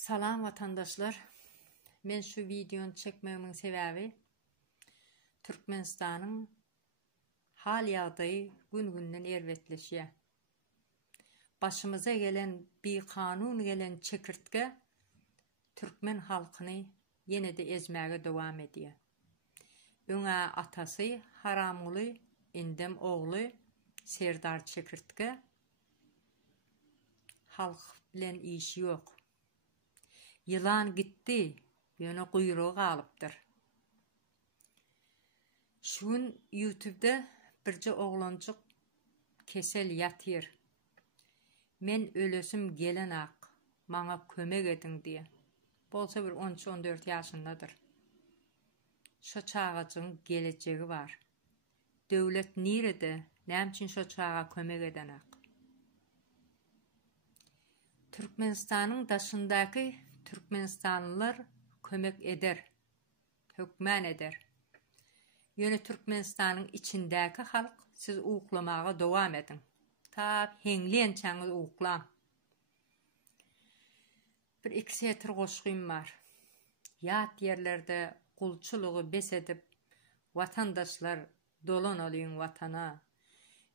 Salam vatandaşlar. Men şu videonu çekmemin sebebi Türkmenistan'ın hal yağdayı gün-günden ervetleşiyor. Başımıza gelen bir kanun gelen çekirtke Türkmen halkını yine de ezmeye devam ediyor. Öňe atası Haramulu indem oğlu Serdar çekirtke halk bilen işi yok. Yılan gitti, yöne kuyruğu kalıptır. Şun YouTube'da birce oğlancık kesel yatır. Men ölösüm gelen ak, bana kömek edin diye. Bolsa bir 13-14 yaşındadır. Şu çağacın geleceği var. Devlet nerede, nämçin şu çağa kömek eden ak? Türkmenistan'ın daşındaki Türkmenistanlılar kömek eder, hükmen eder. Yöne Türkmenistan'ın içindeki halk siz uğuklamağa devam edin. Ta henglençeniz uğuklan. Bir iki setir koşkuyum var. Yat yerlerde kulçuluğu besedip vatandaşlar dolan olayın vatana.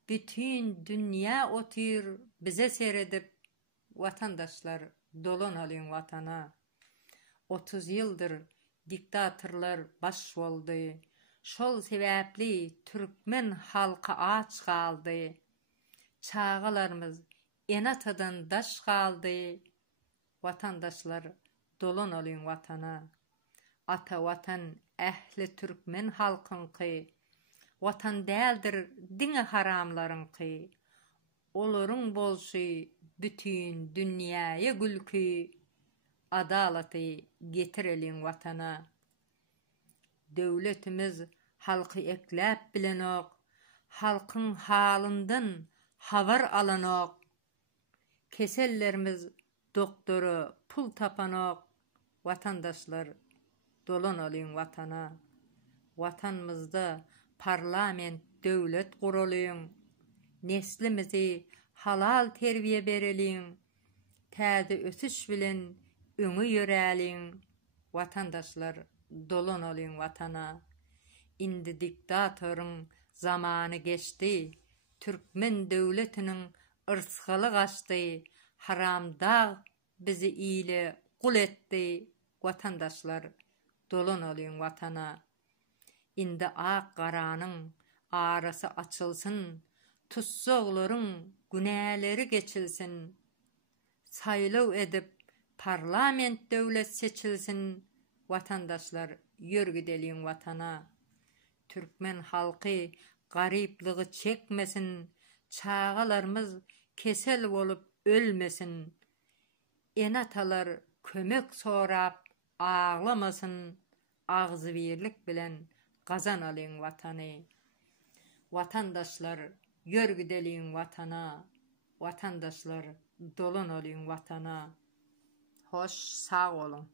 Bütün dünya otur bize seyredip vatandaşlar dolan olayın vatana. 30 yıldır diktatörler baş oldu. Şol sebepli Türkmen halkı aç kaldı. Çağalarımız enatadan daş kaldı. Vatandaşlar dolan olayın vatana. Ata vatan ehli Türkmen halkınki. Vatan değildir dine haramlarınki. Olurun bolşu bütün dünyaya gülkü. Adalatı getirelim vatana. Devletimiz halkı eklep bilenok, halkın halından haber alanok. Kesellerimiz doktoru pul tapanok. Vatandaşlar dolan olayın vatana. Vatanımızda parlament devlet kuruluyun. Neslimizi halal terbiye berelin. Täze ösüş bilen öňü ýörälin. Vatandaşlar dolan olayın vatana. Indi diktatörün zamanı geçti. Türkmen devletinin ırsgaly gaçdy. Haramda bizi iyile kul etdi. Vatandaşlar dolan olayın vatana. Indi ak garanyň arasy açylsın. Tutsaglaryň günäleri geçilsin. Saylaw edip parlament devlet seçilsin. Vatandaşlar yörgüdeliň vatana. Türkmen halky garyplygy çekmesin. Çağalarımız kesel bolup ölmesin. Enatalar kömek sorap ağlamasın. Ağzı birlik bilen gazan alyň vatany. Vatandaşlar yörgüdeliň vatana. Vatandaşlar dolan olayın vatana. Hoş, sağ olun.